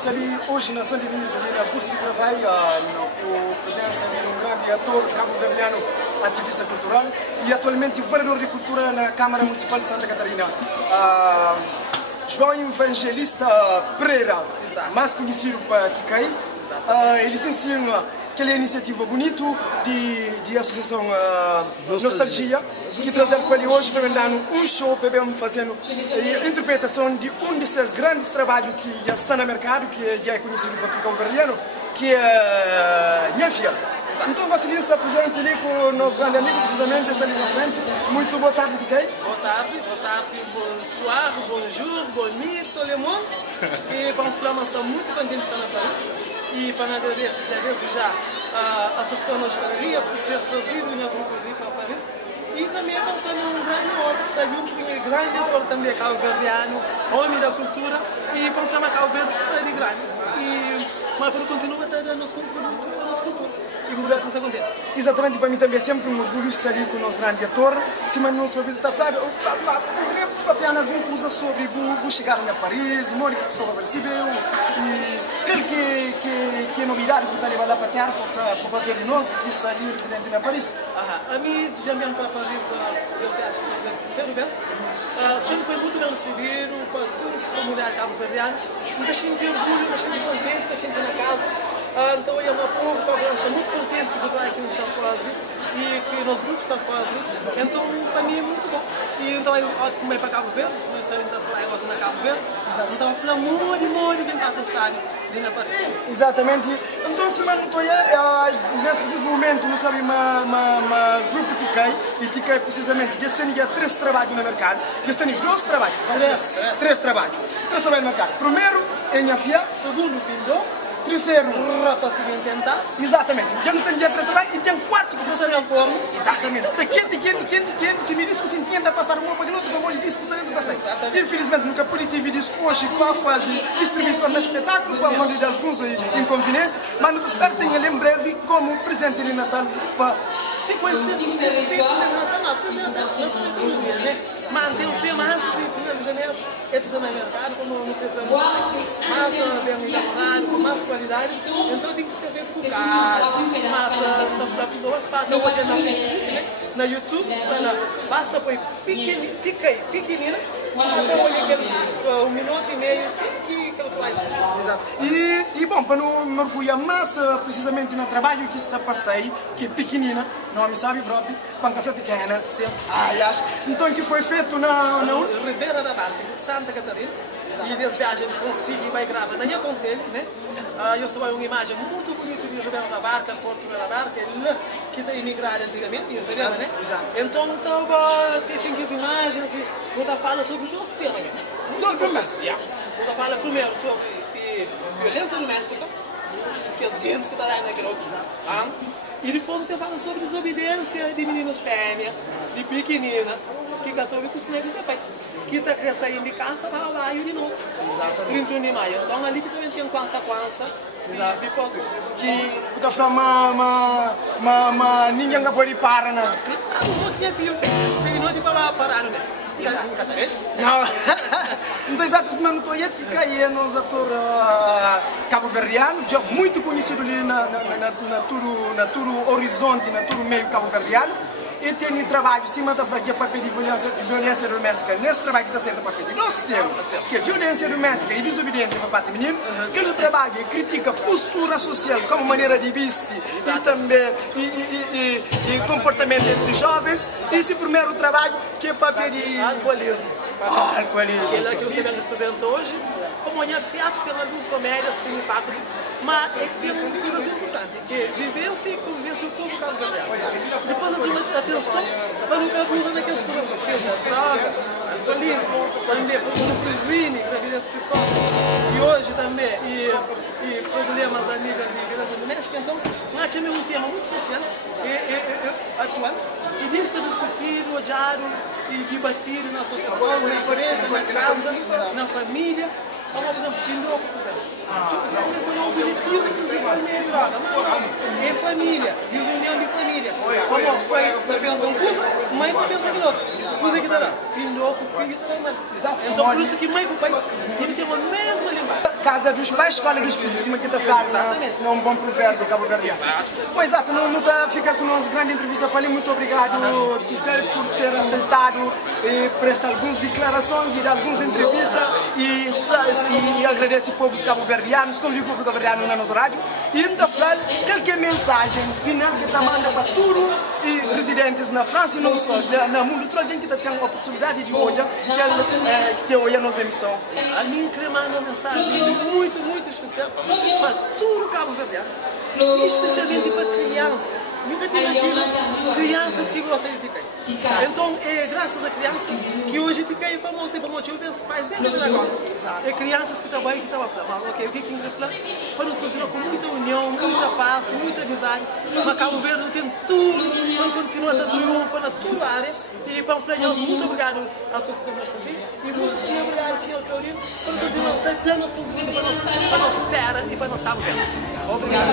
estamos ali hoje na Santa Inês, ali na Bolsa de Trabalho, com a presença de um grande ator cabo-verdiano, ativista cultural e atualmente vereador de cultura na Câmara Municipal de Santa Catarina. João Evangelista Pereira, mais conhecido para Ticai. Ele se ensina aquela iniciativa bonita de associação Nostalgia, que trazer para ele hoje para dar um show para fazendo a interpretação de um desses grandes trabalhos que já está no mercado, que já é conhecido para o cabo-verdiano, que é Nhafia. Então, Vasilino está presente ali com o nosso grande amigo, precisamente, está ali na frente. Muito boa tarde, Ticai. Boa tarde, bonsoir, bonjour, bonito, le monde. E para falar, nós estamos muito contentes de estar na Paris. E para agradecer já desde já a Associação Nostalgia por ter trazido o grupo de para Paris. E também para fazer um grande outro, está junto com um grande ator também cabo-verdiano, homem da cultura, e para falar Cabo Verde está de grande. Mas para continuar a ter o nosso contributo para a nossa cultura. Exatamente, para mim também é sempre um orgulho estar ali com o nosso grande ator. Se mas não sua vida está a falar, para alguma coisa sobre o chegar a Paris, não é que pessoas recebeu, e aquele que é novidade que está a levar lá para terra, para o papel de nós que está ali residente na Paris. A mim, também para Paris, eu acho que sempre foi muito bem recebido para a comunidade cabo-verdiana. Muita gente orgulho, muita gente contente, muita gente na casa. Então eu estou muito contente de estar aqui nessa fase e que nosso grupo está fazendo. Então para mim é muito bom. E então eu como é para Cabo Verde, não sei se eu gosto na Cabo Verde. Então eu falo muito bem necessário de na Paris. Exatamente. Então se não estou nesse momento não sabe mas grupo Ticai e Ticai precisamente que tem já 3 trabalhos no mercado. Que tem 2 trabalhos. 3 trabalhos. 3 trabalhos no mercado. Primeiro é Nhafia, segundo Pindô. Terceiro, para se tentar. Exatamente. Eu não tenho dinheiro para trabalhar e tem 4 que você não forma. Exatamente. Está quente, que me disse que você tinha de passar uma para outro, eu vou lhe dizer que você não está saindo. Infelizmente, nunca pude ter vídeos hoje para fazer distribuição no espetáculo, para uma de alguns inconveniências, mas não espero ter ele em breve como presente de Natal para se conhecer manter o tema antes de 1 de janeiro, entra no mercado, como no preço mais bem elaborado, com mais qualidade, então tem que ser feito com calma, mas as pessoas fazem na YouTube, basta pôr Ticai pequenina, pôr 1 minuto e meio, que faz. Exato. E bom, para não mergulhar mais precisamente no trabalho que está a passar aí, que é pequenina, não me sabe próprio, para café pequena, sempre. Então que foi feito na Ribeira da Barca, de Santa Catarina. E desde viagem consigo e vai gravar na minha conselho, né? Eu sou uma imagem muito bonita de Ribeira da Barca, Porto da Barca, que está imigrado antigamente, em Serena, né? Então, tem que as imagens e vou falar sobre 2 temas. 2 temas. Vou falar primeiro sobre violência doméstica, que as gente que está lá naquele outro. E depois eu falo sobre desobediência de meninas fêmeas, de pequenina, que católicos negros é pai. Que está crescendo de casa para lá e de novo. 31 de maio. Então ali que também tem quança. Exato. Que está falando, mas ninguém pode parar, né? Claro, não tinha filho feio. Não tem para parar, né? Não. Então, exatamente, não estou ética e é nosso ator cabo-verdiano, já muito conhecido ali na todo horizonte, na todo meio cabo-verdiano. E tem trabalho em cima da faquinha para pedir violência doméstica. Nesse trabalho que está sendo para pedir, nós temos que é violência doméstica e desobediência para parte menino, que ele trabalha e critica postura social como maneira de vestir e também e comportamento entre jovens. Esse primeiro trabalho que é para pedir alcoolismo. Alcoolismo. Que você me apresentou hoje, como olhar teatro, tem algumas comédias, sim, fato, mas tem uma coisa importante, que é vivência e convivência com o povo cabo-verdiano. Depois nós temos atenção para nunca abusar daquelas coisas, seja droga, alcoolismo, também previne gravidez precoce, e hoje também, e problemas a nível de violência doméstica. Então, nós temos um tema muito social e atual, e deve ser discutido, odiado e debatido na associação, na igreja, na casa, na família. Como, por exemplo, Pindô, esse é o objetivo principal da minha droga. Não, é família, de reunião de família. Como pai pensa uma coisa, mãe pensa aquilo outro. Coisa que dará. Pindô, filho, dará. Então, por isso que mãe e pai, ele tem a mesma linguagem. casa dos pais, escola dos filhos, cima que está falando, não é um bom provérbio cabo-verdiano. Pois exato, nós não está ficar com nós grande entrevista, falei muito obrigado por ter aceitado e prestar algumas declarações e dar algumas entrevistas e agradeço ao povo cabo-verdianos, convido o povo cabo-verdiano na nossa rádio e ainda falar qualquer mensagem final que está mandando para tudo e residentes na França e não só, no mundo todo, alguém que tem a oportunidade de olhar que olha a nossa emissão. A mim queria mandar uma mensagem muito especial para todo cabo-verdiano, especialmente para crianças. Nunca imagina crianças que gostam de Ticai. Então, é graças a crianças que hoje Ticai é famoso e famoso. Eu penso pais dentro da agora. É crianças que trabalham e que estão a falar, ok, o que é que eu falar? Para não continuar com muita união, muita paz, muita amizade. Mas Cabo Verde tem tudo para continuar a triunfar na tua área. E para o muito obrigado à Associação da Família e muito obrigado, Sr. Claudino, por continuar dando as conquistas para a nossa terra e para o nosso Cabo Verde. Obrigado.